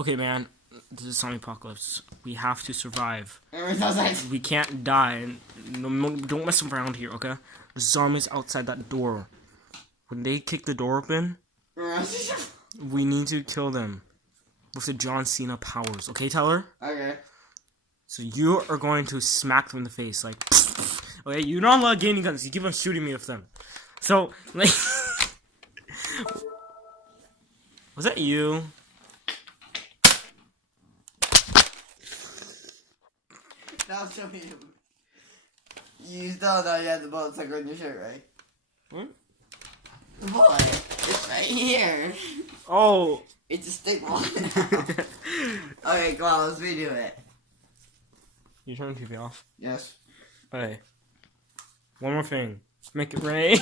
Okay, man. This is zombie apocalypse. We have to survive. Alright. We can't die. Don't mess around here, okay? The zombies outside that door. When they kick the door open, we need to kill them with the John Cena powers. Okay, Tyler? Okay. So you are going to smack them in the face, like. Okay, you're not allowed gaining guns. You keep on shooting me with them. So, like. Was that you? Now show me. You still know you have the bullet sucker on your shirt, right? What? The bullet. It's right here. Oh. It's a stick bullet. Okay, come on, let's redo it. You turn the TV off. Yes. Okay. One more thing. Make it rain.